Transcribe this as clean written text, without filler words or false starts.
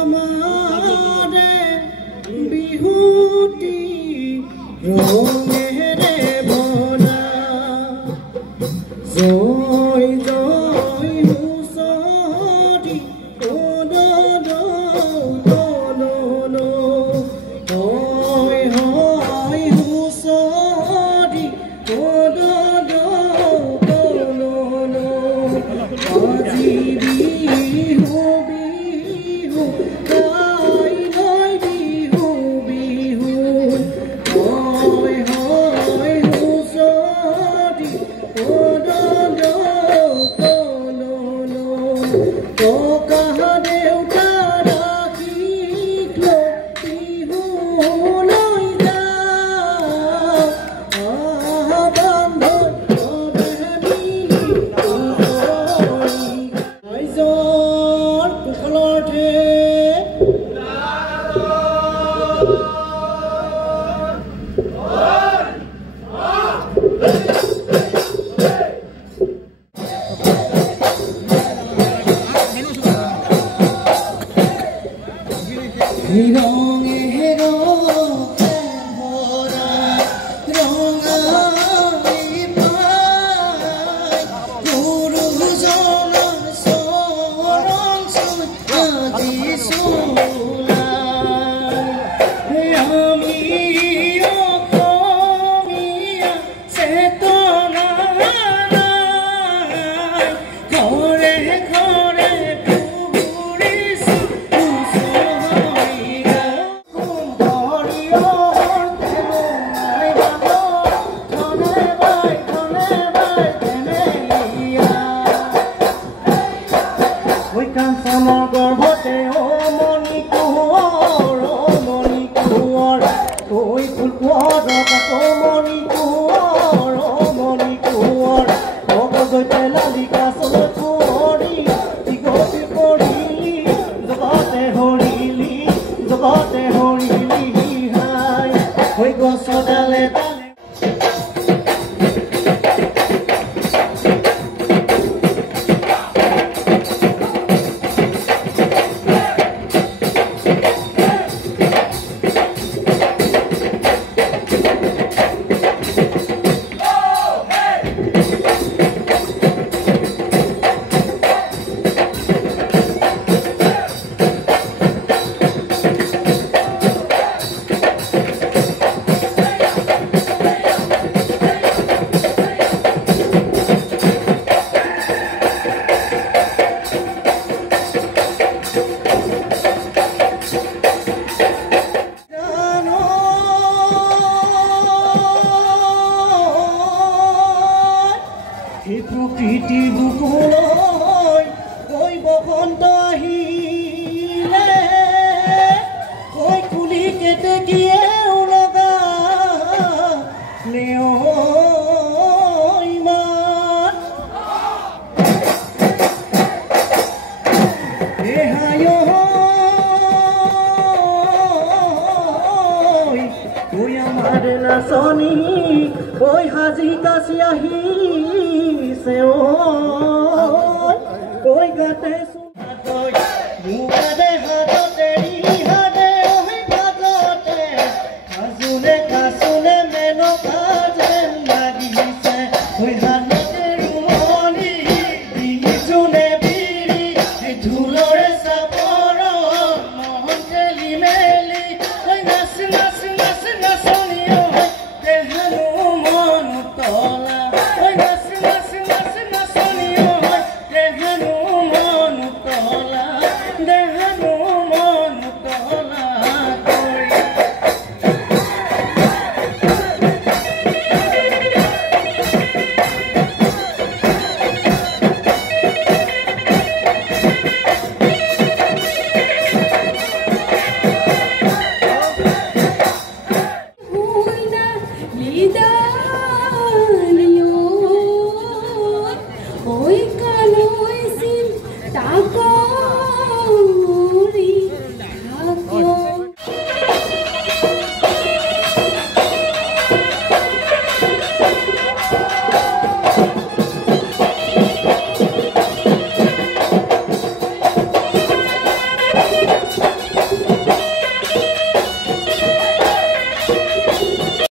আমাৰে বিহুতি ৰঙেৰে ভৰা জয় জয় হুঁচৰি হয় হয় হুঁচৰি আজি বিহু বিহু গাই গাই বিহু বিহু হয় হয় হুঁচৰি ককা দেউতা ৰাখিক বিহু লৈ যাওঁ বান্ধৱ ৰাইজৰ কুশলাৰ্থে ৰঙে ৰঙে ভৰা ৰঙালী পাই গুৰুজনাৰ চৰণ আজি চোলাই আমি অসমীয়া চেতনা ঘৰে ঘৰে গৰ্ভতে মণি কোঁৱৰ ঐ ফুল কোঁৱৰ মণি কোঁৱৰ অগজতে লালিকা চকুৰি দিগতি কৰিলি জগতে হৰিলি হাই হৈ গছ ডালে প্ৰকৃতি বুকুলৈ কৈ বসন্ত আহিলে কৈ কুলি কেতেকীয়ে উলগা ইমান কৈ আমাৰ নাচনী কৈ সাজি কাচি আহি কৈ গাতে